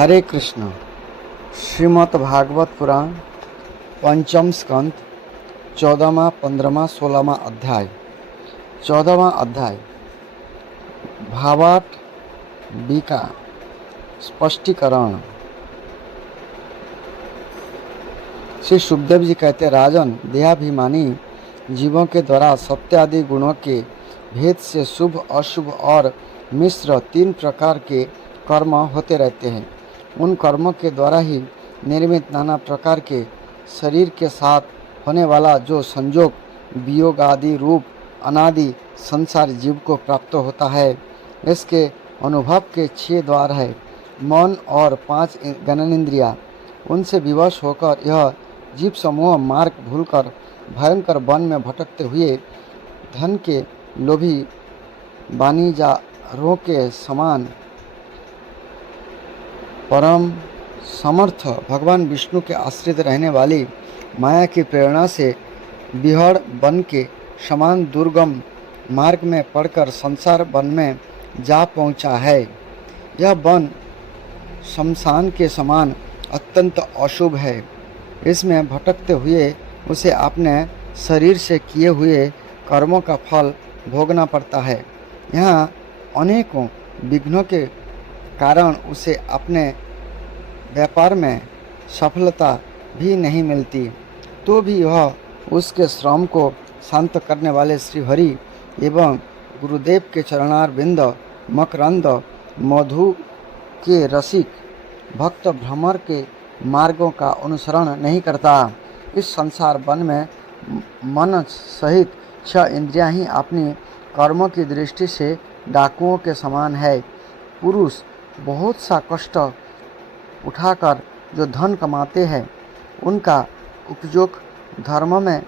हरे कृष्ण। श्रीमद् भागवत पुराण पंचम स्कंद 14वां 15वां 16वां अध्याय। 14वां अध्याय भावार्थ का स्पष्टीकरण। श्री सुखदेव जी कहते, राजन, देहाभिमानी जीवों के द्वारा सत्य आदि गुणों के भेद से शुभ अशुभ और मिश्र 3 प्रकार के कर्म होते रहते हैं। उन कर्मों के द्वारा ही निर्मित नाना प्रकार के शरीर के साथ होने वाला जो संयोग वियोग आदि रूप अनादि संसार जीव को प्राप्त होता है, इसके अनुभव के 6 द्वार है। मन और 5 ज्ञानेंद्रिया, उनसे विवश होकर यह जीव समूह मार्ग भूलकर भयंकर वन में भटकते हुए धन के लोभी बानीजारों के समान परम समर्थ भगवान विष्णु के आश्रित रहने वाली माया की प्रेरणा से विहड़ वन के समान दुर्गम मार्ग में पड़कर संसार वन में जा पहुंचा है। यह वन शमशान के समान अत्यंत अशुभ है। इसमें भटकते हुए उसे अपने शरीर से किए हुए कर्मों का फल भोगना पड़ता है। यहाँ अनेकों विघ्नों के कारण उसे अपने व्यापार में सफलता भी नहीं मिलती, तो भी वह उसके श्रम को शांत करने वाले श्री हरि एवं गुरुदेव के चरणारविंद मकरंद मधु के रसिक भक्त भ्रमर के मार्गों का अनुसरण नहीं करता। इस संसार वन में मन सहित 6 इंद्रियां ही अपनी कर्मों की दृष्टि से डाकुओं के समान है। पुरुष बहुत सा कष्ट उठाकर जो धन कमाते हैं, उनका उपयोग धर्म में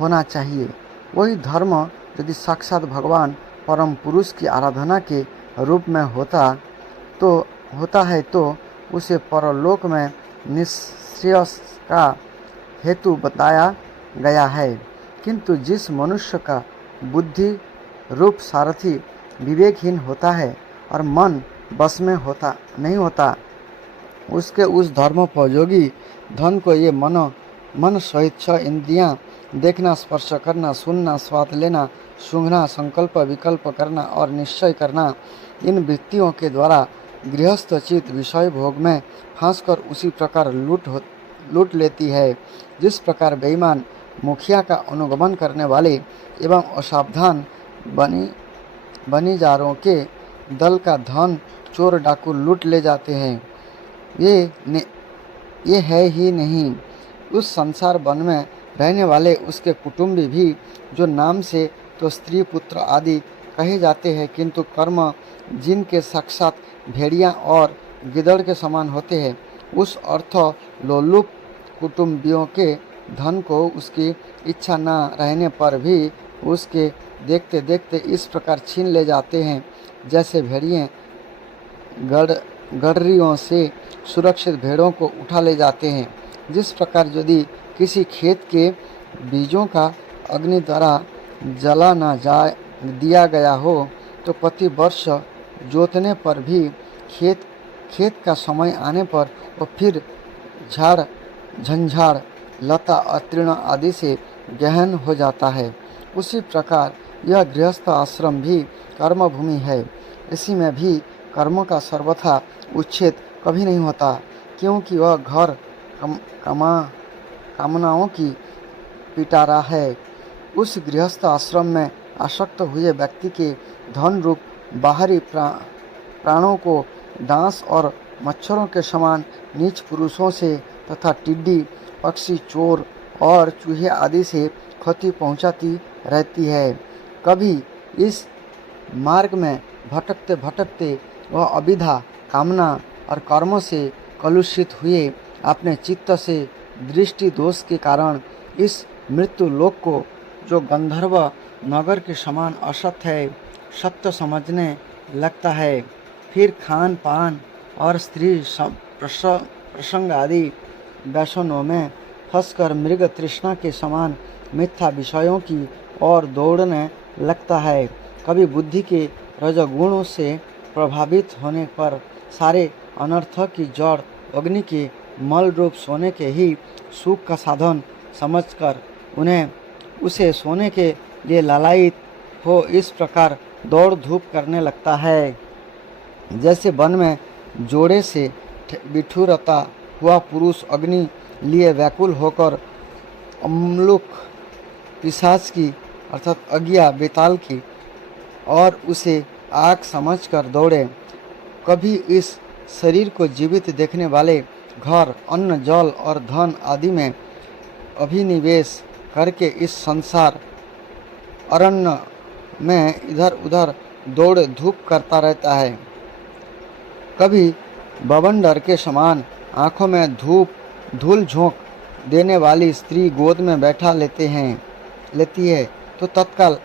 होना चाहिए। वही धर्म यदि साक्षात भगवान परम पुरुष की आराधना के रूप में होता है तो उसे परलोक में निश्रेयस का हेतु बताया गया है। किंतु जिस मनुष्य का बुद्धि रूप सारथी विवेकहीन होता है और मन बस में नहीं होता, उसके उस धर्मोपयोगी धन को ये मन सहित 6 इंद्रियां देखना, स्पर्श करना, सुनना, स्वाद लेना, सूंघना, संकल्प विकल्प करना और निश्चय करना, इन वृत्तियों के द्वारा गृहस्थ चित्त विषय भोग में फंसकर उसी प्रकार लूट लेती है, जिस प्रकार बेईमान मुखिया का अनुगमन करने वाले एवं असावधान बनीजारों के दल का धन चोर डाकू लूट ले जाते हैं। ये है ही नहीं, उस संसार वन में रहने वाले उसके कुटुंबी भी जो नाम से तो स्त्री पुत्र आदि कहे जाते हैं, किंतु कर्म जिनके साक्षात भेड़िया और गिदड़ के समान होते हैं, उस अर्थ लोलुप कुटुंबियों के धन को उसकी इच्छा न रहने पर भी उसके देखते देखते इस प्रकार छीन ले जाते हैं, जैसे भेड़िए गडरियों से सुरक्षित भेड़ों को उठा ले जाते हैं। जिस प्रकार यदि किसी खेत के बीजों का अग्नि द्वारा जला न दिया गया हो तो प्रति वर्ष जोतने पर भी खेत का समय आने पर वो फिर झाड़ झंझाड़ लता अतीर्ण आदि से गहन हो जाता है। उसी प्रकार यह गृहस्थ आश्रम भी कर्मभूमि है। इसी में भी कर्मों का सर्वथा उच्छेद कभी नहीं होता, क्योंकि वह घर कामनाओं की पिटारा है। उस गृहस्थ आश्रम में आसक्त हुए व्यक्ति के धन रूप बाहरी प्राणों को डांस और मच्छरों के समान नीच पुरुषों से तथा टिड्डी पक्षी चोर और चूहे आदि से क्षति पहुंचाती रहती है। कभी इस मार्ग में भटकते भटकते वह अविद्या कामना और कर्मों से कलुषित हुए अपने चित्त से दृष्टि दोष के कारण इस मृत्यु लोक को, जो गंधर्व नगर के समान असत है, सत्य समझने लगता है। फिर खान पान और स्त्री प्रसंग आदि व्यसनों में फंसकर मृग तृष्णा के समान मिथ्या विषयों की ओर दौड़ने लगता है। कभी बुद्धि के रजगुणों से प्रभावित होने पर सारे अनर्थ की जड़ अग्नि के मल रूप सोने के ही सुख का साधन समझकर उसे सोने के लिए लालायित हो इस प्रकार दौड़ धूप करने लगता है। जैसे वन में जोड़े से बिठुरता हुआ पुरुष अग्नि लिए व्याकुल होकर अम्लुक पिशाच की अर्थात अज्ञा बेताल की और उसे आग समझकर दौड़े। कभी इस शरीर को जीवित देखने वाले घर, अन्न, जल और धन आदि में अभिनिवेश करके इस संसार अरण्य में इधर उधर दौड़ धूप करता रहता है। कभी बवंडर के समान आँखों में धूल झोंक देने वाली स्त्री गोद में बैठा लेती है तो तत्काल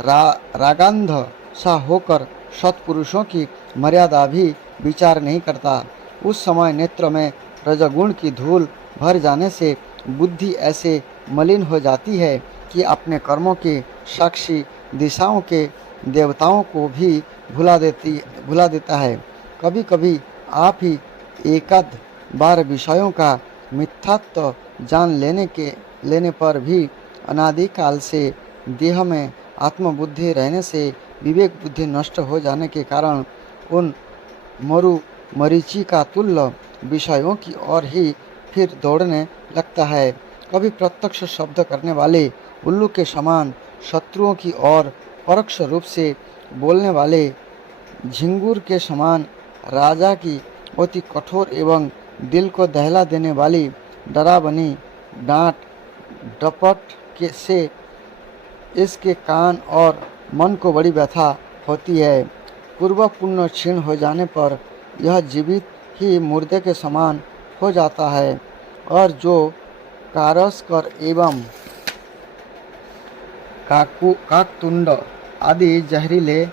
रागांध सा होकर सत्पुरुषों की मर्यादा भी विचार नहीं करता। उस समय नेत्र में रजगुण की धूल भर जाने से बुद्धि ऐसे मलिन हो जाती है कि अपने कर्मों के साक्षी दिशाओं के देवताओं को भी भुला देता है। कभी कभी आप ही एकाध बार विषयों का मिथ्यात्व जान लेने पर भी अनादिकाल से देह में आत्मबुद्धि रहने से विवेक बुद्धि नष्ट हो जाने के कारण उन मरीचि का तुल्य विषयों की ओर ही फिर दौड़ने लगता है। कभी प्रत्यक्ष शब्द करने वाले उल्लू के समान शत्रुओं की ओर परोक्ष रूप से बोलने वाले झिंगुर के समान राजा की अति कठोर एवं दिल को दहला देने वाली डरावनी डांट डपट से इसके कान और मन को बड़ी व्यथा होती है। पूर्व पुण्य क्षीण हो जाने पर यह जीवित ही मुर्दे के समान हो जाता है और जो कारस्कर एवं काकतुंड आदि जहरीले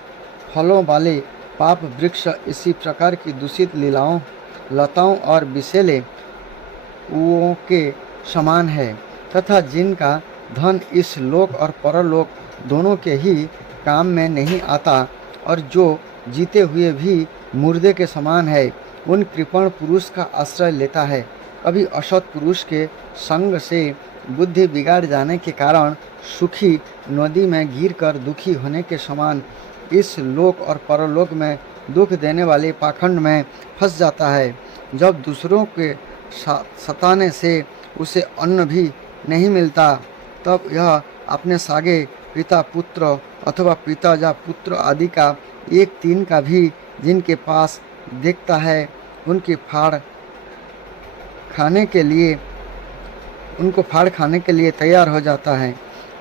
फलों वाले पाप वृक्ष इसी प्रकार की दूषित लीलाओं, लताओं और विषैले कुओं के समान है तथा जिनका धन इस लोक और परलोक दोनों के ही काम में नहीं आता और जो जीते हुए भी मुर्दे के समान है, उन कृपण पुरुष का आश्रय लेता है। कभी असत पुरुष के संग से बुद्धि बिगाड़ जाने के कारण सुखी नदी में गिरकर दुखी होने के समान इस लोक और परलोक में दुख देने वाले पाखंड में फंस जाता है। जब दूसरों के सताने से उसे अन्न भी नहीं मिलता तब यह अपने सागे पिता पुत्र अथवा पिता या पुत्र आदि का एक तीन का भी जिनके पास देखता है उनको फाड़ खाने के लिए तैयार हो जाता है।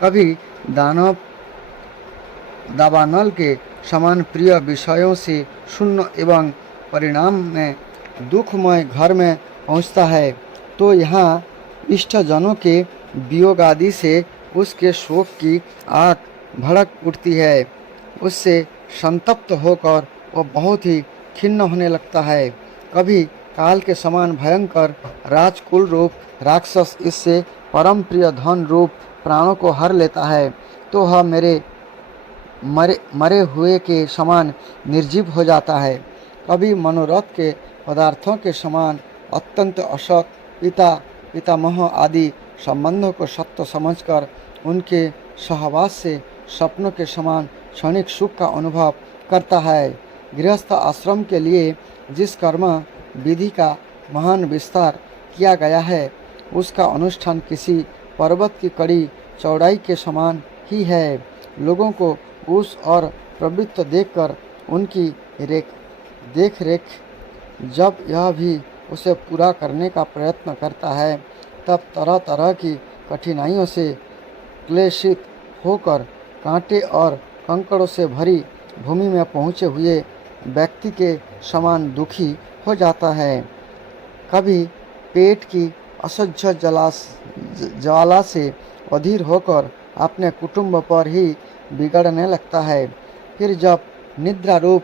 कभी दावानल के समान प्रिय विषयों से शून्य एवं परिणाम में दुखमय घर में पहुंचता है तो यहाँ इष्टजनों के वियोग आदि से उसके शोक की आग भड़क उठती है। उससे संतप्त होकर वह बहुत ही खिन्न होने लगता है। कभी काल के समान भयंकर राजकुल रूप राक्षस इससे परम प्रिय धन रूप प्राणों को हर लेता है तो वह मरे हुए के समान निर्जीव हो जाता है। कभी मनोरथ के पदार्थों के समान अत्यंत असत पितामह आदि संबंधों को सत्य समझकर उनके सहवास से सपनों के समान क्षणिक सुख का अनुभव करता है। गृहस्थ आश्रम के लिए जिस कर्म विधि का महान विस्तार किया गया है उसका अनुष्ठान किसी पर्वत की कड़ी चौड़ाई के समान ही है। लोगों को उस और प्रवृत्त देखकर उनकी देख रेख जब यह भी उसे पूरा करने का प्रयत्न करता है तब तरह तरह की कठिनाइयों से क्लेशित होकर कांटे और कंकड़ों से भरी भूमि में पहुँचे हुए व्यक्ति के समान दुखी हो जाता है। कभी पेट की असह्य ज्वाला से अधीर होकर अपने कुटुंब पर ही बिगड़ने लगता है। फिर जब निद्रा रूप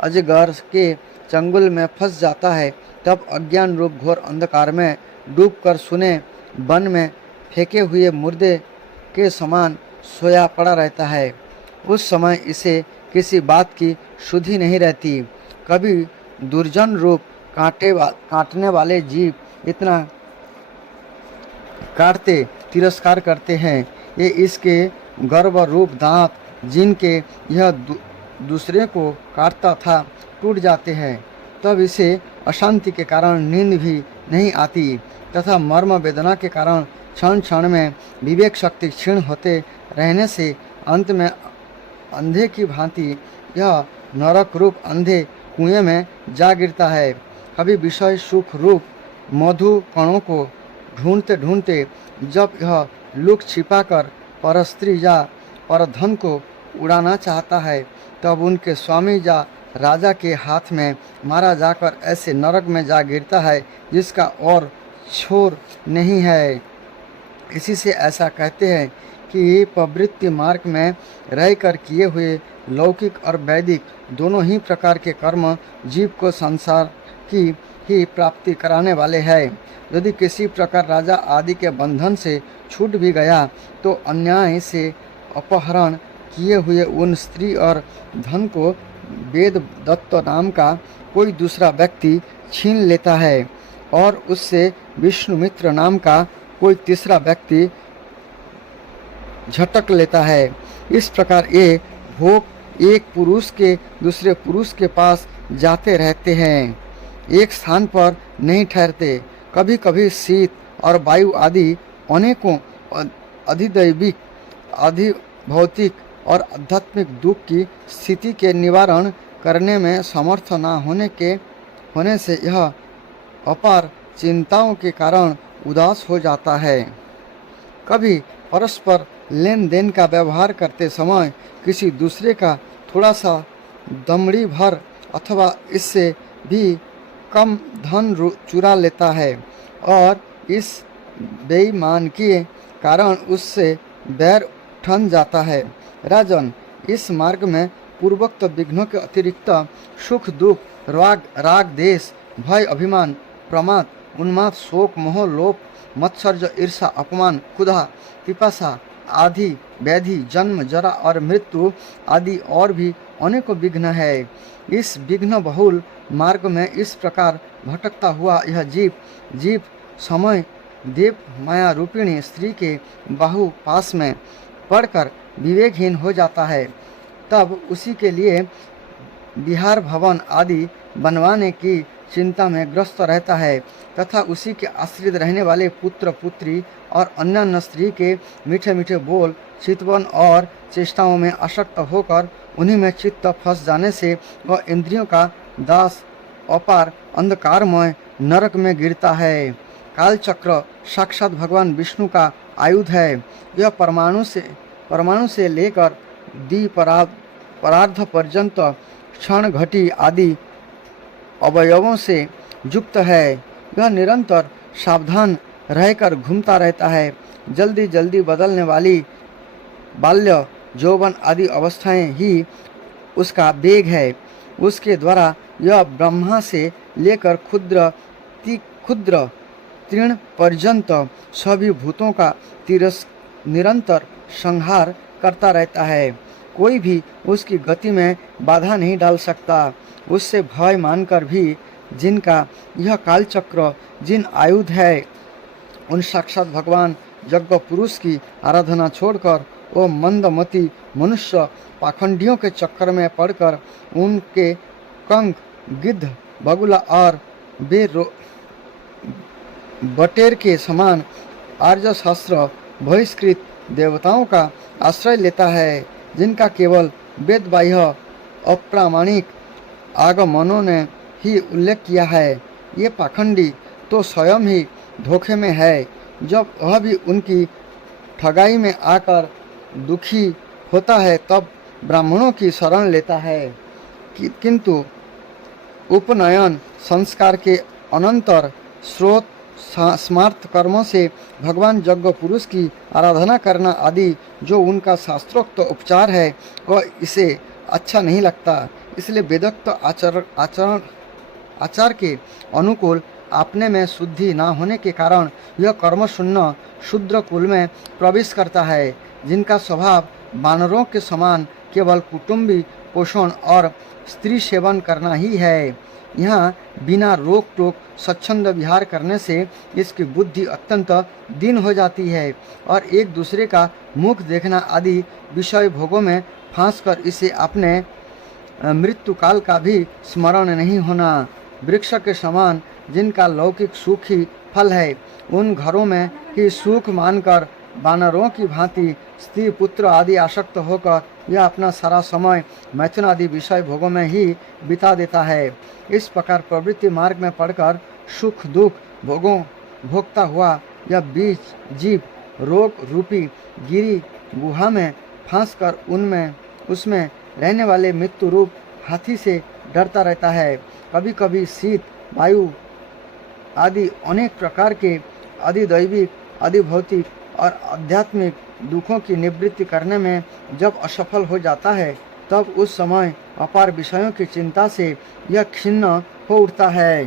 अजगर के चंगुल में फंस जाता है तब अज्ञान रूप घोर अंधकार में डूबकर सुने वन में फेंके हुए मुर्दे के समान सोया पड़ा रहता है। उस समय इसे किसी बात की सुधि नहीं रहती। कभी दुर्जन रूप काटने वाले जीव इतना काटते तिरस्कार करते हैं, ये इसके गर्व रूप दांत जिनके यह दूसरे को काटता था टूट जाते हैं, तब इसे अशांति के कारण नींद भी नहीं आती तथा मर्म वेदना के कारण क्षण क्षण में विवेक शक्ति क्षीण होते रहने से अंत में अंधे की भांति यह नरक रूप अंधे कुएं में जा गिरता है। कभी विषय सुख रूप मधु कणों को ढूंढते ढूंढते जब यह लुक छिपाकर पर स्त्री या पर धन को उड़ाना चाहता है, तब उनके स्वामी या राजा के हाथ में मारा जाकर ऐसे नरक में जा गिरता है जिसका और छोर नहीं है। इसी से ऐसा कहते हैं कि प्रवृत्ति मार्ग में रहकर किए हुए लौकिक और वैदिक दोनों ही प्रकार के कर्म जीव को संसार की ही प्राप्ति कराने वाले हैं। यदि किसी प्रकार राजा आदि के बंधन से छूट भी गया तो अन्याय से अपहरण किए हुए उन स्त्री और धन को वेद दत्त नाम का कोई दूसरा व्यक्ति छीन लेता है और उससे विष्णुमित्र नाम का कोई तीसरा व्यक्ति झटक लेता है। इस प्रकार ये भोग एक पुरुष के दूसरे पुरुष के पास जाते रहते हैं, एक स्थान पर नहीं ठहरते। कभी कभी शीत और वायु आदि अनेकों अधिदैविक अधिभौतिक और आध्यात्मिक दुख की स्थिति के निवारण करने में समर्थ न होने से यह अपार चिंताओं के कारण उदास हो जाता है। कभी परस्पर लेन देन का व्यवहार करते समय किसी दूसरे का थोड़ा सा दमड़ी भर अथवा इससे भी कम धन चुरा लेता है और इस बेईमान के कारण उससे बैर ठन जाता है। राजन, इस मार्ग में पूर्वोक्त विघ्नों के अतिरिक्त सुख दुख राग देश भय अभिमान प्रमाद उन्माद शोक मोह लोभ मत्सर्ज ईर्षा अपमान क्षुधा पिपासा आदि व्याधि जन्म जरा और मृत्यु आदि और भी अनेकों विघ्न है। इस विघ्न बहुल मार्ग में इस प्रकार भटकता हुआ यह जीव समय देव माया रूपिणी स्त्री के बाहु पास में पड़कर विवेकहीन हो जाता है। तब उसी के लिए विहार भवन आदि बनवाने की चिंता में ग्रस्त रहता है तथा उसी के आश्रित रहने वाले पुत्र पुत्री और अन्य स्त्री के मीठे मीठे बोल चितवन और चेष्टाओं में आसक्त होकर उन्हीं में चित्त फंस जाने से वह इंद्रियों का दास अपार अंधकारमय नरक में गिरता है। काल चक्र साक्षात भगवान विष्णु का आयुध है। यह परमाणु से लेकर परार्ध पर्यंत क्षण घटी आदि अवयवों से युक्त है। यह निरंतर सावधान रहकर घूमता रहता है। जल्दी जल्दी बदलने वाली बाल्य यौवन आदि अवस्थाएं ही उसका वेग है। उसके द्वारा यह ब्रह्मा से लेकर क्षुद्र तृण पर्यंत सभी भूतों का निरंतर संहार करता रहता है। कोई भी उसकी गति में बाधा नहीं डाल सकता। उससे भय मानकर भी जिनका यह कालचक्र जिन आयुध है, उन साक्षात भगवान यज्ञ पुरुष की आराधना छोड़कर वो मंदमती मनुष्य पाखंडियों के चक्कर में पड़कर उनके कंक गिद्ध बगुला और बटेर के समान आर्य शास्त्र बहिष्कृत देवताओं का आश्रय लेता है, जिनका केवल वेद बाह्य अप्रामाणिक आगमनों ने ही उल्लेख किया है। ये पाखंडी तो स्वयं ही धोखे में है। जब वह भी उनकी ठगाई में आकर दुखी होता है तब ब्राह्मणों की शरण लेता है, किंतु उपनयन संस्कार के अनंतर स्रोत स्मार्थ कर्मों से भगवान यज्ञ पुरुष की आराधना करना आदि जो उनका शास्त्रोक्त उपचार है वह इसे अच्छा नहीं लगता। इसलिए वेदोक्त आचार के अनुकूल अपने में शुद्धि ना होने के कारण यह कर्म शून्य शूद्र कुल में प्रवेश करता है, जिनका स्वभाव वानरों के समान केवल कुटुंबी पोषण और स्त्री सेवन करना ही है। यहाँ बिना रोक टोक स्वच्छंद विहार करने से इसकी बुद्धि अत्यंत दीन हो जाती है और एक दूसरे का मुख देखना आदि विषय भोगों में फांसकर इसे अपने मृत्यु काल का भी स्मरण नहीं होना। वृक्ष के समान जिनका लौकिक सुख ही फल है, उन घरों में ही सुख मानकर वानरों की भांति स्त्री पुत्र आदि आसक्त होकर यह अपना सारा समय मैथुन आदि विषय भोगों में ही बिता देता है। इस प्रकार प्रवृत्ति मार्ग में पड़कर सुख दुख भोगों भोगता हुआ यह बीच जीव रोग रूपी गिरी गुहा में फांसकर उसमें रहने वाले मृत्यु रूप हाथी से डरता रहता है। कभी कभी शीत वायु आदि अनेक प्रकार के अधिदैविक अधिभौतिक और आध्यात्मिक दुखों की निवृत्ति करने में जब असफल हो जाता है, तब उस समय अपार विषयों की चिंता से यह खिन्न हो उठता है।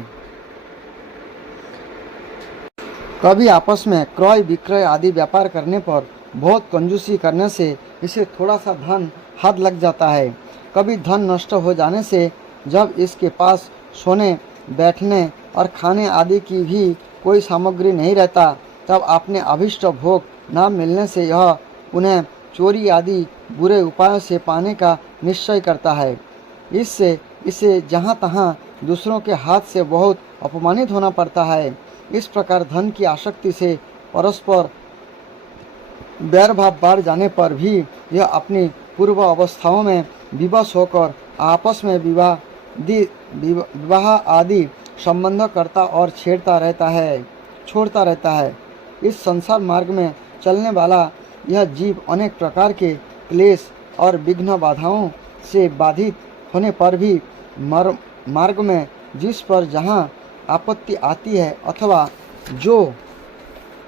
कभी आपस में क्रय विक्रय आदि व्यापार करने पर बहुत कंजूसी करने से इसे थोड़ा सा धन हाथ लग जाता है। कभी धन नष्ट हो जाने से जब इसके पास सोने बैठने और खाने आदि की भी कोई सामग्री नहीं रहता, तब अपने अभिष्ट भोग न मिलने से यह उन्हें चोरी आदि बुरे उपायों से पाने का निश्चय करता है। इससे इसे जहाँ तहाँ दूसरों के हाथ से बहुत अपमानित होना पड़ता है। इस प्रकार धन की आसक्ति से परस्पर बैर भाव बढ़ जाने पर भी यह अपनी पूर्व अवस्थाओं में विवश होकर आपस में विवाह आदि संबंध करता और छोड़ता रहता है। इस संसार मार्ग में चलने वाला यह जीव अनेक प्रकार के क्लेश और विघ्न बाधाओं से बाधित होने पर भी मार्ग में जिस पर जहाँ आपत्ति आती है अथवा जो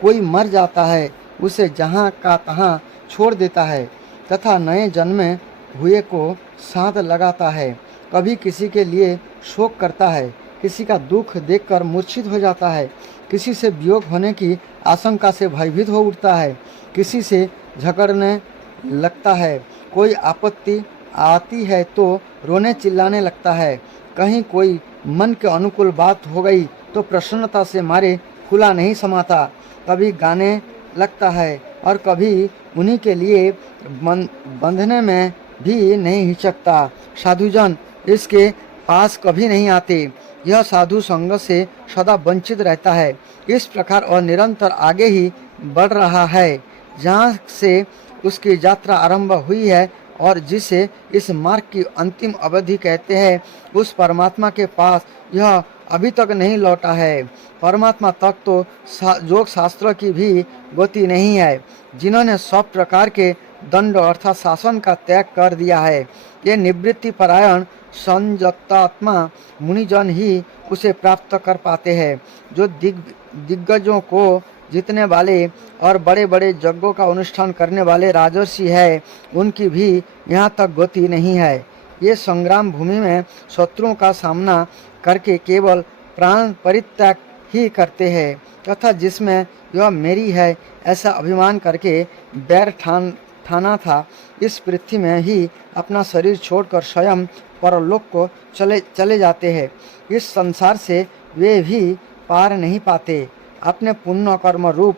कोई मर जाता है, उसे जहाँ का तहाँ छोड़ देता है तथा नए जन्मे हुए को साथ लगाता है। कभी किसी के लिए शोक करता है, किसी का दुख देखकर मूर्छित हो जाता है, किसी से वियोग होने की आशंका से भयभीत हो उठता है, किसी से झगड़ने लगता है, कोई आपत्ति आती है तो रोने चिल्लाने लगता है, कहीं कोई मन के अनुकूल बात हो गई तो प्रसन्नता से मारे खुला नहीं समाता, कभी गाने लगता है और कभी उन्हीं के लिए बंधने में भी नहीं हिचकता। साधुजन इसके पास कभी नहीं आते, यह साधु संग से सदा वंचित रहता है। इस प्रकार और निरंतर आगे ही बढ़ रहा है, जहाँ से उसकी यात्रा आरंभ हुई है और जिसे इस मार्ग की अंतिम अवधि कहते हैं, उस परमात्मा के पास यह अभी तक नहीं लौटा है। परमात्मा तक तो योग शास्त्र की भी गति नहीं है। जिन्होंने सब प्रकार के दंड अर्थात शासन का त्याग कर दिया है, ये निवृत्ति परायण संयतात्मा मुनिजन ही उसे प्राप्त कर पाते हैं। जो दिग्गजों को जीतने वाले और बड़े बड़े यज्ञों का अनुष्ठान करने वाले राजर्षि है, उनकी भी यहाँ तक गति नहीं है। ये संग्राम भूमि में शत्रुओं का सामना करके केवल प्राण परित्याग ही करते हैं तथा जिसमें यह मेरी है ऐसा अभिमान करके बैर ठाना था, इस पृथ्वी में ही अपना शरीर छोड़कर स्वयं परलोक को चले जाते हैं। इस संसार से वे भी पार नहीं पाते। अपने पुण्य कर्म रूप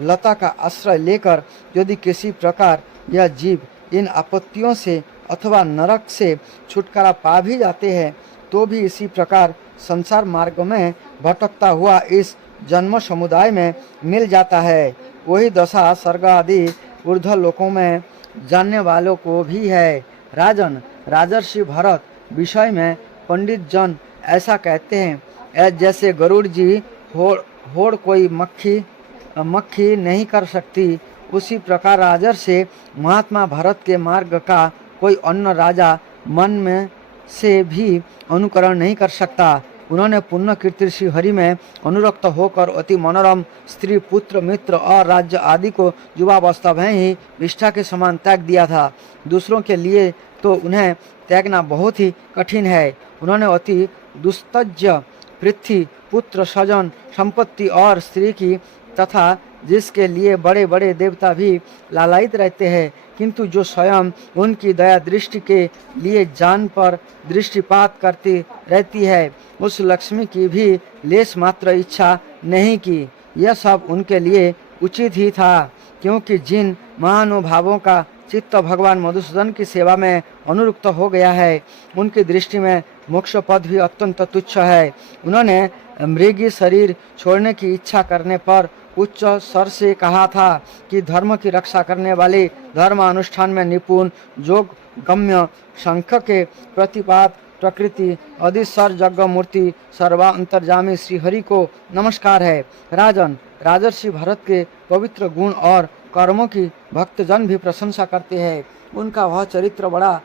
लता का आश्रय लेकर यदि किसी प्रकार यह जीव इन आपत्तियों से अथवा नरक से छुटकारा पा भी जाते हैं, तो भी इसी प्रकार संसार मार्ग में भटकता हुआ इस जन्म समुदाय में मिल जाता है। वही दशा स्वर्ग आदि ऊर्ध्व लोकों में जानने वालों को भी है। राजन, राजर्षि भरत विषय में पंडित जन ऐसा कहते हैं, जैसे गरुड़ जी होड़ कोई मक्खी नहीं कर सकती, उसी प्रकार राजर्षि से महात्मा भरत के मार्ग का कोई अन्य राजा मन में से भी अनुकरण नहीं कर सकता। उन्होंने पुण्य कीर्ति श्री हरि में अनुरक्त होकर अति मनोरम स्त्री पुत्र मित्र और राज्य आदि को युवावस्था में ही निष्ठा के समान त्याग दिया था। दूसरों के लिए तो उन्हें त्यागना बहुत ही कठिन है। उन्होंने अति दुस्तज्य पृथ्वी पुत्र स्वजन संपत्ति और स्त्री की तथा जिसके लिए बड़े बड़े देवता भी लालायित रहते हैं, किंतु जो स्वयं उनकी दया दृष्टि के लिए जान पर दृष्टिपात करती रहती है, उस लक्ष्मी की भी लेस मात्र इच्छा नहीं की। यह सब उनके लिए उचित ही था, क्योंकि जिन महानुभावों का चित्त भगवान मधुसूदन की सेवा में अनुरक्त हो गया है, उनकी दृष्टि में मोक्ष पद भी अत्यंत तुच्छ है। उन्होंने मृगी शरीर छोड़ने की इच्छा करने पर उच्च स्वर से कहा था कि धर्म की रक्षा करने वाले, धर्म अनुष्ठान में निपुण, योग गम्य, शंख के प्रतिपात, प्रकृति अधिस्वर जग मूर्ति सर्वा अंतर्जामी श्रीहरि को नमस्कार है। राजन, राजर्षि भरत के पवित्र गुण और कर्मों की भक्तजन भी प्रशंसा करते हैं। उनका यह चरित्र बड़ा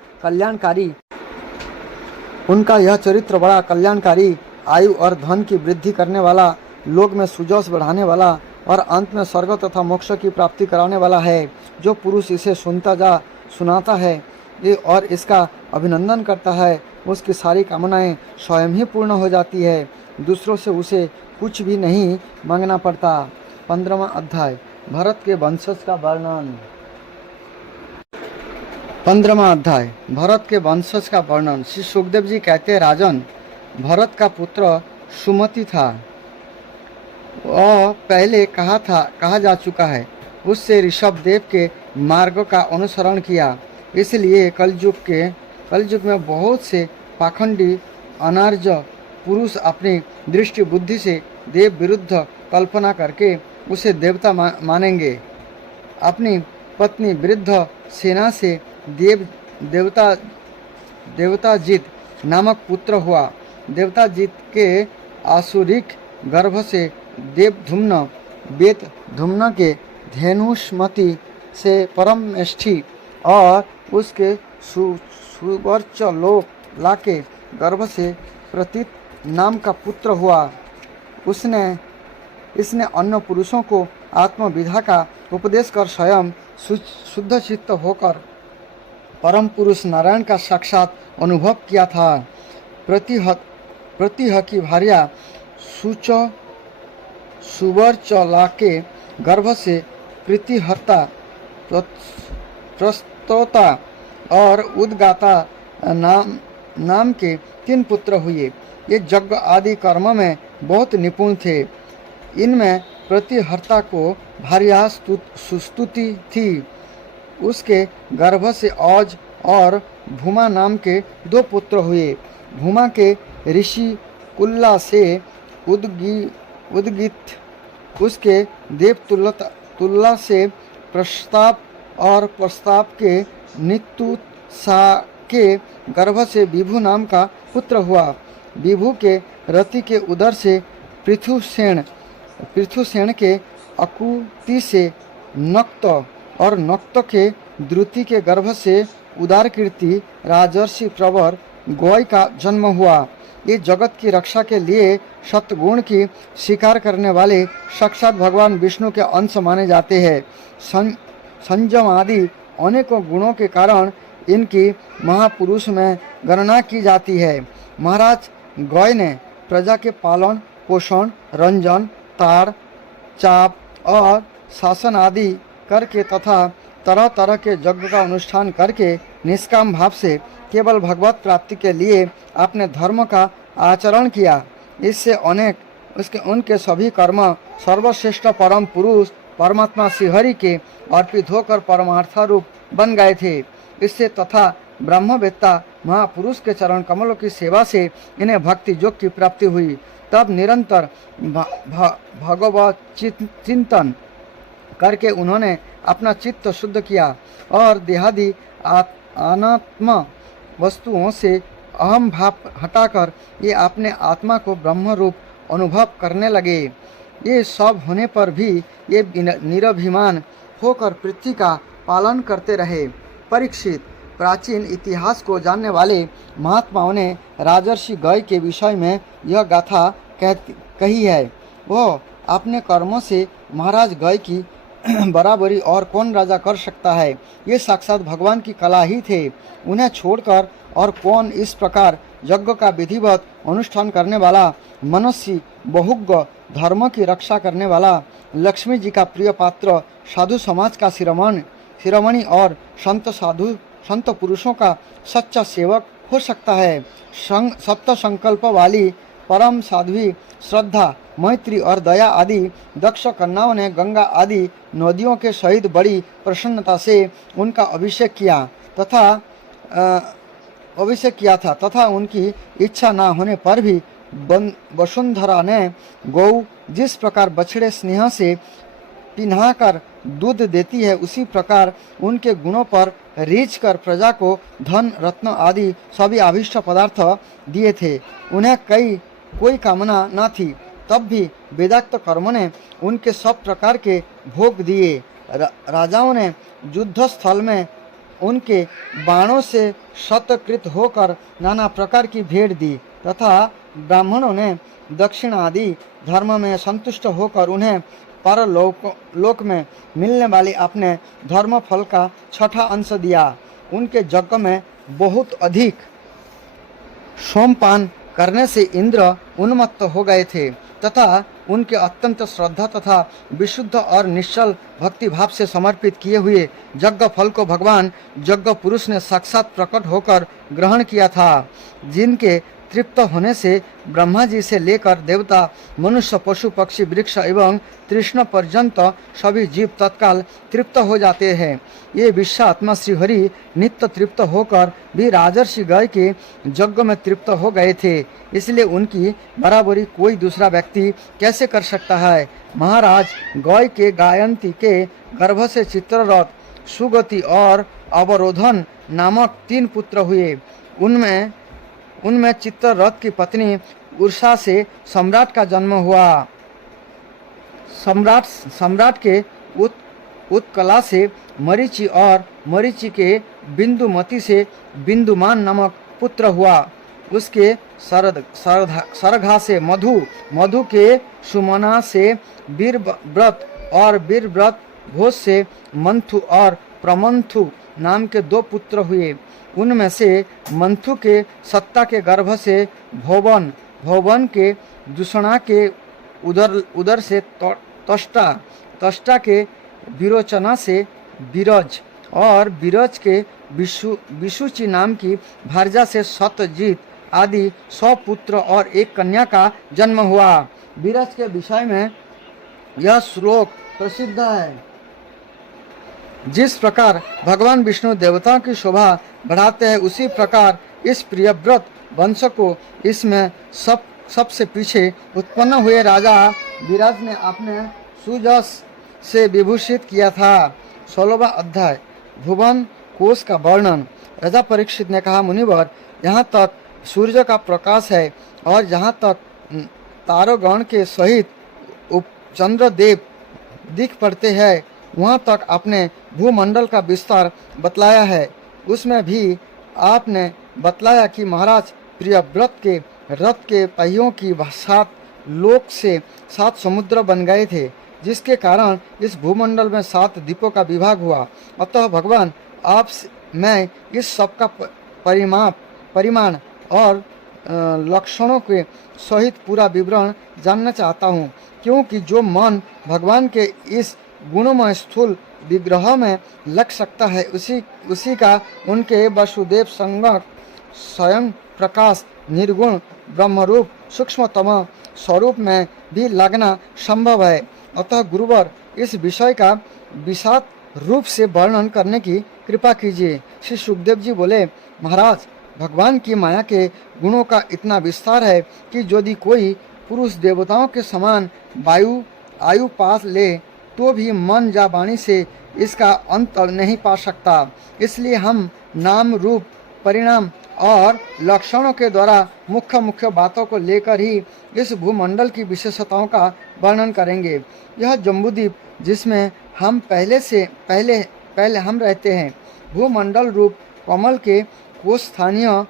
कल्याणकारी, आयु और धन की वृद्धि करने वाला, लोक में सुजस बढ़ाने वाला और अंत में स्वर्ग तथा मोक्ष की प्राप्ति कराने वाला है। जो पुरुष इसे सुनाता है और इसका अभिनंदन करता है, उसकी सारी कामनाएं स्वयं ही पूर्ण हो जाती है। दूसरों से उसे कुछ भी नहीं मांगना पड़ता। 15वां अध्याय, भरत के वंशज का वर्णन। 15वां अध्याय, भरत के वंशज का वर्णन। श्री सुखदेव जी कहते हैं, राजन, भरत का पुत्र सुमति था। वह पहले कहा जा चुका है। उससे ऋषभ देव के मार्ग का अनुसरण किया। इसलिए कलयुग में बहुत से पाखंडी अनार्य पुरुष अपनी दृष्टि बुद्धि से देव विरुद्ध कल्पना करके उसे देवता मानेंगे। अपनी पत्नी वृद्ध सेना से देवताजित नामक पुत्र हुआ। देवताजित के आसुरिक गर्भ से देवधुम्न, वेदधुम्न के धेनुष्मति से परमेष्ठी और उसके सुवर्च लोला के गर्भ से प्रतीत नाम का पुत्र हुआ। इसने अन्य पुरुषों को आत्मविद्या का उपदेश कर स्वयं शुद्ध चित्त होकर परम पुरुष नारायण का साक्षात अनुभव किया था। प्रतिह की भार्या सुवर्चला के गर्भ से प्रीतिहर्ता, प्रस्तोता और उद्गाता नाम के 3 पुत्र हुए। ये यज्ञ आदि कर्म में बहुत निपुण थे। इनमें प्रतिहर्ता को भार्या सुस्तुति थी। उसके गर्भ से औज और भूमा नाम के 2 पुत्र हुए। भूमा के ऋषि कुल्ला से उद्गित, उसके देव तुल्ला से प्रस्ताप और प्रस्ताप के नित्युत्सा के गर्भ से विभु नाम का पुत्र हुआ। विभु के रति के उदर से पृथुसेन के अकुति से नक्त और नक्त के द्रुति के गर्भ से उदारकीर्ति राजर्षि प्रवर गोय का जन्म हुआ। ये जगत की रक्षा के लिए सत्गुण की स्वीकार करने वाले साक्षात भगवान विष्णु के अंश माने जाते हैं। संयम आदि अनेकों गुणों के कारण इनकी महापुरुष में गणना की जाती है। महाराज गौय ने प्रजा के पालन पोषण, रंजन, तार चाप और शासन आदि करके तथा तरह तरह के यज्ञ का अनुष्ठान करके निष्काम भाव से केवल भगवत प्राप्ति के लिए अपने धर्म का आचरण किया। इससे उनके सभी कर्म सर्वश्रेष्ठ परम पुरुष परमात्मा श्रीहरि के अर्पित होकर परमार्थ रूप बन गए थे। इससे तथा ब्रह्मवेत्ता महापुरुष के चरण कमलों की सेवा से इन्हें भक्ति योग की प्राप्ति हुई। तब निरंतर भगवत चिंतन करके उन्होंने अपना चित्त शुद्ध किया और देहादि अनात्म वस्तुओं से अहम भाव हटाकर ये अपने आत्मा को ब्रह्म रूप अनुभव करने लगे। ये सब होने पर भी ये निरभिमान होकर पृथ्वी का पालन करते रहे। परीक्षित, प्राचीन इतिहास को जानने वाले महात्माओं ने राजर्षि गय के विषय में यह गाथा कही है। वो अपने कर्मों से महाराज गय की बराबरी और कौन राजा कर सकता है। ये साक्षात भगवान की कला ही थे। उन्हें छोड़कर और कौन इस प्रकार यज्ञ का विधिवत अनुष्ठान करने वाला, मनुष्य बहुज्ञ, धर्म की रक्षा करने वाला, लक्ष्मी जी का प्रिय पात्र, साधु समाज का शिरोमणि और संत साधु संत पुरुषों का सच्चा सेवक हो सकता है। सप्त संकल्प वाली परम साध्वी श्रद्धा, मैत्री और दया आदि दक्ष कन्याओं ने गंगा आदि नदियों के सहित बड़ी प्रसन्नता से उनका अभिषेक किया था तथा उनकी इच्छा न होने पर भी वसुंधरा ने गौ जिस प्रकार बछड़े स्नेह से पिन्हाकर दूध देती है, उसी प्रकार उनके गुणों पर रीझ कर प्रजा को धन रत्न आदि सभी आविष्ट पदार्थ दिए थे। उन्हें कोई कामना न थी, तब भी वेदाक्त कर्म ने उनके सब प्रकार के भोग दिए। राजाओं ने युद्ध स्थल में उनके बाणों से शतकृत होकर नाना प्रकार की भेंट दी तथा ब्राह्मणों ने दक्षिण आदि धर्म में संतुष्ट होकर उन्हें परलोक में मिलने वाले अपने धर्म फल का छठा अंश दिया। उनके यज्ञ में बहुत अधिक सोमपान करने से इंद्र उन्मत्त हो गए थे तथा उनके अत्यंत श्रद्धा तथा विशुद्ध और निश्चल भक्ति भाव से समर्पित किए हुए यज्ञ फल को भगवान यज्ञ पुरुष ने साक्षात प्रकट होकर ग्रहण किया था, जिनके तृप्त होने से ब्रह्मा जी से लेकर देवता, मनुष्य, पशु, पक्षी, वृक्ष एवं तृष्ण पर्यंत सभी जीव तत्काल तृप्त हो जाते हैं। ये विश्व आत्मा श्रीहरि नित्य तृप्त होकर भी राजर्षि गय के यज्ञ में तृप्त हो गए थे, इसलिए उनकी बराबरी कोई दूसरा व्यक्ति कैसे कर सकता है। महाराज गय के गायंती के गर्भ से चित्ररथ, सुगति और अवरोधन नामक 3 पुत्र हुए। उनमें चित्ररथ की पत्नी उषा से सम्राट का जन्म हुआ। सम्राट के उत्कला से मरीचि और मरीचि के बिंदुमती से बिंदुमान नामक पुत्र हुआ। उसके सरघा से मधु के सुमना से वीरव्रत और वीरव्रत घोष से मंथु और प्रमंथु नाम के 2 पुत्र हुए। उनमें से मंथु के सत्ता के गर्भ से भोवन के दूषणा के उदर से तष्टा के विरोचना से विरज और विरज के विशुचि नाम की भारजा से सतजीत आदि 100 पुत्र और 1 कन्या का जन्म हुआ। विरज के विषय में यह श्लोक प्रसिद्ध है। जिस प्रकार भगवान विष्णु देवताओं की शोभा बढ़ाते हैं, उसी प्रकार इस प्रियव्रत वंश को इसमें सबसे पीछे उत्पन्न हुए राजा विराज ने अपने सुजस से विभूषित किया था। 16वां अध्याय भुवन कोश का वर्णन। राजा परीक्षित ने कहा, मुनिवर, यहाँ तक सूर्य का प्रकाश है और जहाँ तक तारोगण के सहित चंद्रदेव दिख पड़ते हैं, वहाँ तक आपने भूमंडल का विस्तार बतलाया है। उसमें भी आपने बतलाया कि महाराज प्रियव्रत के रथ के पहियों की 7 लोक से 7 समुद्र बन गए थे, जिसके कारण इस भूमंडल में 7 द्वीपों का विभाग हुआ। अतः भगवान, आप मैं इस सब का परिमाण और लक्षणों के सहित पूरा विवरण जानना चाहता हूँ, क्योंकि जो मन भगवान के इस गुणमय स्थूल विग्रह में लग सकता है, उसी का उनके वसुदेव संगक स्वयं प्रकाश निर्गुण ब्रह्मरूप सूक्ष्मतम स्वरूप में भी लगना संभव है। अतः गुरुवर, इस विषय का विशद रूप से वर्णन करने की कृपा कीजिए। श्री सुखदेव जी बोले, महाराज, भगवान की माया के गुणों का इतना विस्तार है कि यदि कोई पुरुष देवताओं के समान आयु पास ले तो भी मन या वाणी से इसका अंत नहीं पा सकता। इसलिए हम नाम, रूप, परिणाम और लक्षणों के द्वारा मुख्य बातों को लेकर ही इस भूमंडल की विशेषताओं का वर्णन करेंगे। यह जम्बूद्वीप, जिसमें हम पहले हम रहते हैं, भूमंडल रूप कमल के कोश स्थानीय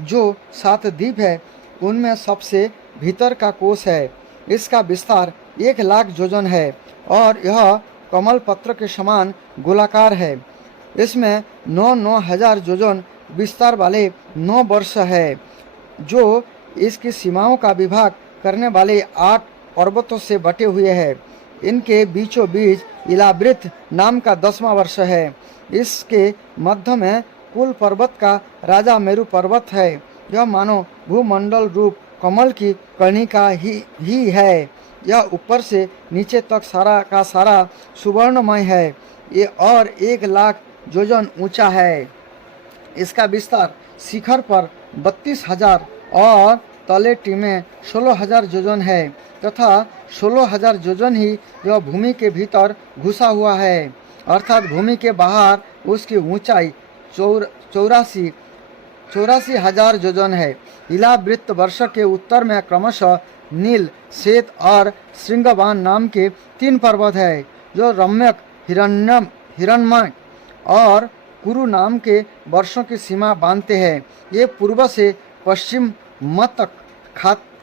जो 7 द्वीप है, उनमें सबसे भीतर का कोश है। इसका विस्तार 1 लाख योजन है और यह कमल पत्र के समान गोलाकार है। इसमें 9 हजार योजन विस्तार वाले 9 वर्ष है, जो इसकी सीमाओं का विभाग करने वाले 8 पर्वतों से बटे हुए हैं। इनके बीचों बीच इलावृत नाम का 10वां वर्ष है। इसके मध्य में कुल पर्वत का राजा मेरु पर्वत है। यह मानो भूमंडल रूप कमल की कर्णिका ही है। यह ऊपर से नीचे तक सारा का सारा सुवर्णमय है। ये और 1,00,000 योजन ऊंचा है। इसका विस्तार शिखर पर 32,000 और तलेटी में 16,000 योजन है तथा 16,000 योजन ही यह भूमि के भीतर घुसा हुआ है, अर्थात भूमि के बाहर उसकी ऊंचाई 84,000 योजन है। इलावृत्त वर्ष के उत्तर में क्रमशः नील, श्वेत और श्रृंगवान नाम के 3 पर्वत है, जो रम्यक, हिरण्मय और कुरु नाम के वर्षों की सीमा बांधते हैं। ये पूर्व से पश्चिम मत तक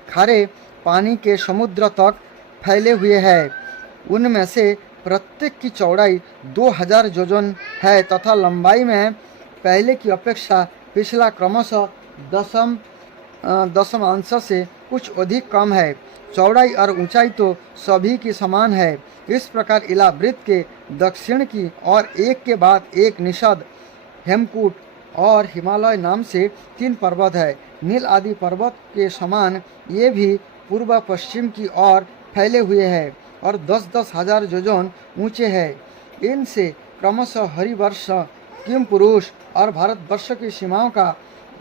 खारे पानी के समुद्र तक फैले हुए हैं। उनमें से प्रत्येक की चौड़ाई 2,000 योजन है तथा लंबाई में पहले की अपेक्षा पिछला क्रमशः दशमांश से कुछ अधिक कम है। चौड़ाई और ऊंचाई तो सभी की समान है। इस प्रकार इलावृत्त के दक्षिण की और एक के बाद एक निषद, हेमकूट और हिमालय नाम से 3 पर्वत है। नील आदि पर्वत के समान ये भी पूर्व पश्चिम की ओर फैले हुए हैं और 10-10 हजार योजन ऊंचे हैं। इनसे क्रमशः हरिवर्ष, किमपुरुष और भारतवर्ष की सीमाओं का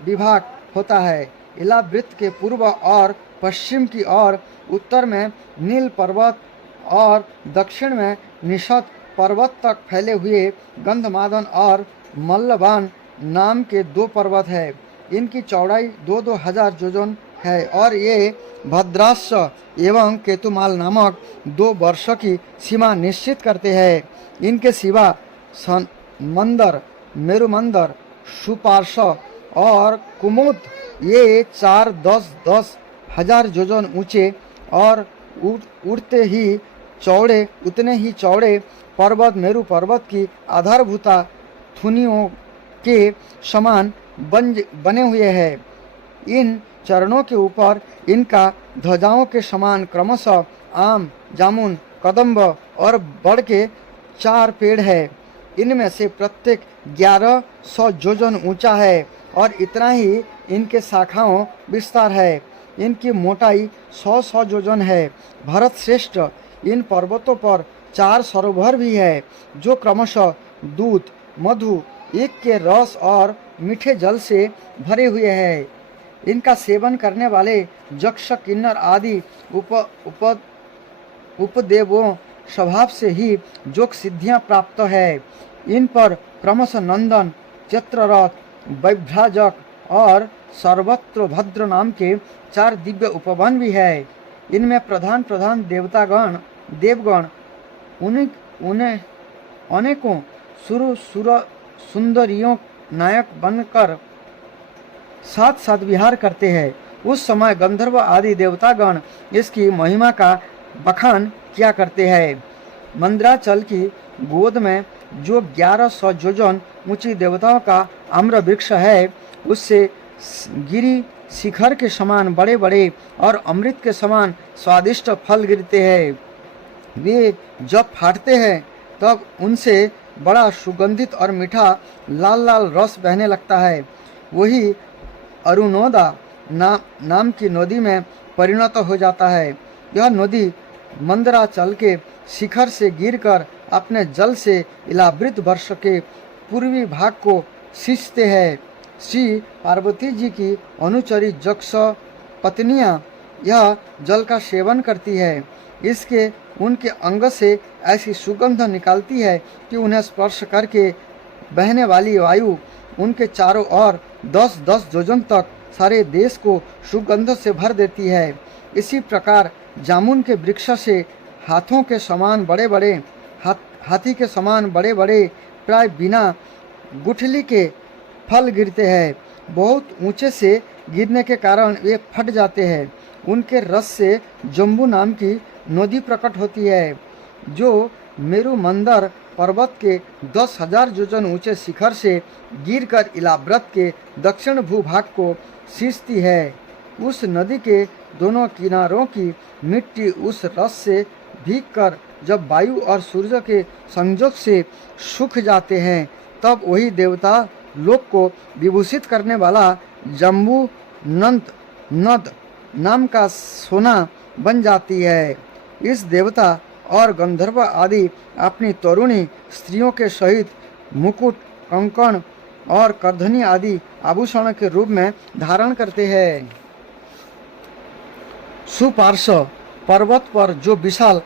विभाग होता है। इलावृत्त के पूर्व और पश्चिम की ओर उत्तर में नील पर्वत और दक्षिण में निषद पर्वत तक फैले हुए गंधमादन और मल्लवान नाम के 2 पर्वत है। इनकी चौड़ाई 2-2 हजार योजन है और ये भद्राश्व एवं केतुमाल नामक 2 वर्षों की सीमा निश्चित करते हैं। इनके सिवा मंदर, मेरुमंदर, सुपार्श और कुमुद ये 4-10 हजार योजन ऊंचे और उड़ते ही चौड़े, उतने ही चौड़े पर्वत मेरु पर्वत की आधारभूता थुनियों के समान बने हुए हैं। इन चरणों के ऊपर इनका ध्वजाओं के समान क्रमशः आम, जामुन, कदम्ब और बड़ के 4 पेड़ है। इनमें से प्रत्येक 1100 योजन ऊंचा है और इतना ही इनके शाखाओं विस्तार है। इनकी मोटाई 100 योजन है। भरत श्रेष्ठ, इन पर्वतों पर 4 सरोवर भी है, जो क्रमशः दूध, मधु, ईख के रस और मीठे जल से भरे हुए हैं। इनका सेवन करने वाले यक्ष, किन्नर आदि उपदेवों स्वभाव से ही योग सिद्धियां प्राप्त है। इन पर क्रमशः नंदन, चित्ररथ, वैभ्राजक और सर्वत्र भद्र नाम के 4 दिव्य उपवन भी है। इनमें प्रधान देवगण उन्हें अनेकों सुंदरियों नायक बनकर साथ विहार करते हैं। उस समय गंधर्व आदि देवतागण इसकी महिमा का बखान किया करते हैं। मंद्राचल की गोद में जो 1100 योजन ऊंची देवताओं का आम्र वृक्ष है, उससे गिरी शिखर के समान बड़े बड़े और अमृत के समान स्वादिष्ट फल गिरते हैं। वे जब फाटते हैं तब उनसे बड़ा सुगंधित और मीठा लाल लाल रस बहने लगता है। वही अरुणोदा नाम की नदी में परिणत हो जाता है। यह नदी मंदराचल के शिखर से गिरकर अपने जल से इलावृत वर्ष के पूर्वी भाग को सींचते हैं। श्री पार्वती जी की अनुचरी यक्ष पत्नियां यह जल का सेवन करती है। इसके उनके अंग से ऐसी सुगंध निकालती है कि उन्हें स्पर्श करके बहने वाली वायु उनके चारों ओर 10-10 योजन तक सारे देश को सुगंध से भर देती है। इसी प्रकार जामुन के वृक्ष से हाथी के समान बड़े बड़े प्राय बिना गुठली के फल गिरते हैं। बहुत ऊंचे से गिरने के कारण वे फट जाते हैं। उनके रस से जम्बू नाम की नदी प्रकट होती है, जो मेरुमंदर पर्वत के 10,000 योजन ऊंचे शिखर से गिरकर इलावृत के दक्षिण भूभाग को सींचती है। उस नदी के दोनों किनारों की मिट्टी उस रस से भीगकर जब वायु और सूर्य के संयोग से सूख जाते हैं, तब वही देवता लोक को विभूषित करने वाला जम्बू नद नाम का सोना बन जाती है। इस देवता और गंधर्व आदि अपनी तरुणी स्त्रियों के सहित मुकुट, कंकण और करधनी आदि आभूषण के रूप में धारण करते हैं। सुपार्श्व पर्वत पर जो विशाल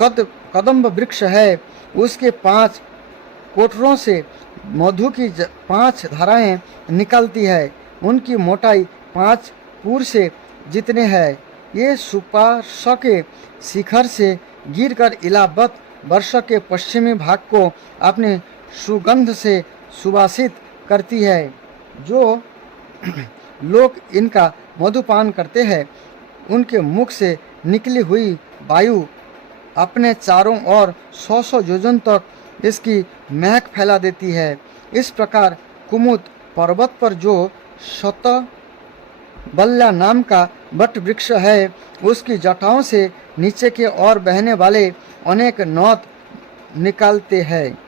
कदम्ब वृक्ष है, उसके 5 कोठरों से मधु की 5 धाराएं निकलती है। उनकी मोटाई 5 पुर से जितने है। ये सुपार्श्व के शिखर से गिरकर इलाहाबाद वर्ष के पश्चिमी भाग को अपने सुगंध से सुवासित करती है। जो लोग इनका मधुपान करते हैं, उनके मुख से निकली हुई वायु अपने चारों ओर 100 योजन तक इसकी महक फैला देती है। इस प्रकार कुमुद पर्वत पर जो शतबल्ला नाम का वट वृक्ष है, उसकी जटाओं से नीचे के ओर बहने वाले अनेक नौत निकालते हैं।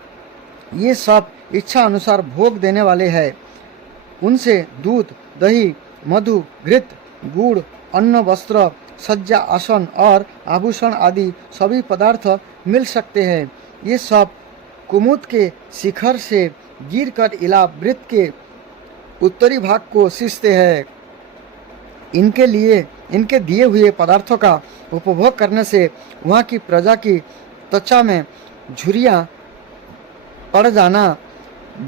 ये सब इच्छा अनुसार भोग देने वाले हैं। उनसे दूध, दही, मधु, घृत, गुड़, अन्न, वस्त्र, सज्जा, आसन और आभूषण आदि सभी पदार्थ मिल सकते हैं। ये सब कुमुद के शिखर से गिरकर इलावृत के उत्तरी भाग को सींचते हैं। इनके दिए हुए पदार्थों का उपभोग करने से वहाँ की प्रजा की त्वचा में झुर्रियाँ पड़ जाना,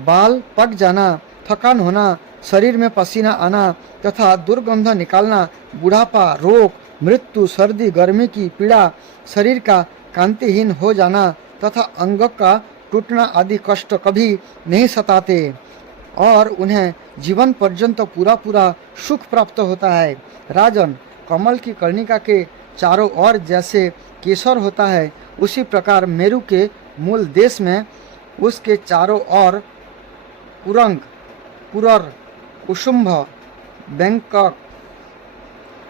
बाल पक जाना, थकान होना, शरीर में पसीना आना तथा दुर्गंध निकालना, बुढ़ापा, रोग, मृत्यु, सर्दी, गर्मी की पीड़ा, शरीर का कांतिहीन हो जाना तथा अंग का टूटना आदि कष्ट कभी नहीं सताते और उन्हें जीवन पर्यंत पूरा सुख प्राप्त होता है। राजन, कमल की कर्णिका के चारों ओर जैसे केसर होता है, उसी प्रकार मेरु के मूल देश में उसके चारों ओर कुरंग, पुरर, कुसुम्भ,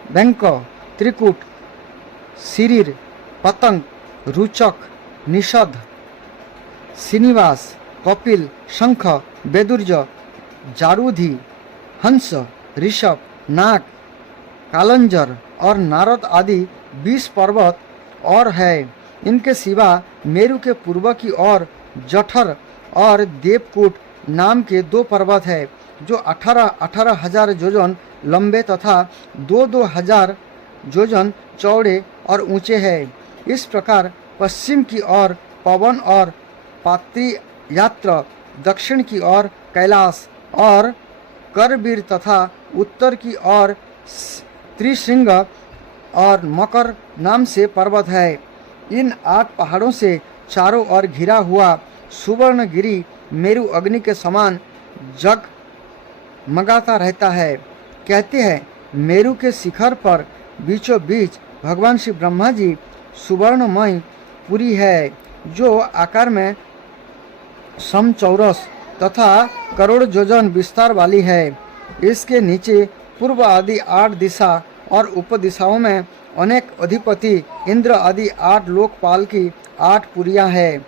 बैंक, त्रिकुट, सिरीर, पतंग, रुचक, निषद, श्रीनिवास, कपिल, शंख, बेदुर्ज, जारूधी, हंस, ऋषभ, नाग, कालंजर और नारद आदि 20 पर्वत और है। इनके सिवा मेरु के पूर्व की ओर जठर और देवकूट नाम के 2 पर्वत है, जो 18 हजार योजन लंबे तथा 2 हजार योजन चौड़े और ऊंचे हैं। इस प्रकार पश्चिम की ओर पवन और पात्री यात्रा, दक्षिण की ओर कैलाश और करवीर तथा उत्तर की ओर त्रिशृंग और मकर नाम से पर्वत है। इन 8 पहाड़ों से चारों ओर घिरा हुआ सुवर्णगिरी मेरु अग्नि के समान जगमगाता रहता है। कहते हैं, मेरु के शिखर पर बीचों बीच भगवान श्री ब्रह्मा जी सुवर्णमय पुरी है, जो आकार में समचौरस तथा करोड़ योजन विस्तार वाली है। इसके नीचे पूर्व आदि 8 दिशा और उपदिशाओं में अनेक अधिपति इंद्र आदि 8 लोकपाल की 8 पुरियां है।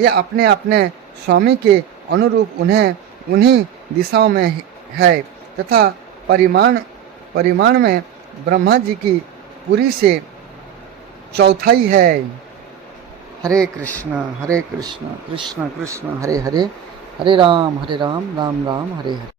ये अपने अपने स्वामी के अनुरूप उन्हीं दिशाओं में है तथा परिमाण में ब्रह्मा जी की पुरी से चौथाई है। हरे कृष्ण कृष्ण कृष्ण हरे हरे, हरे राम राम राम, हरे हरे।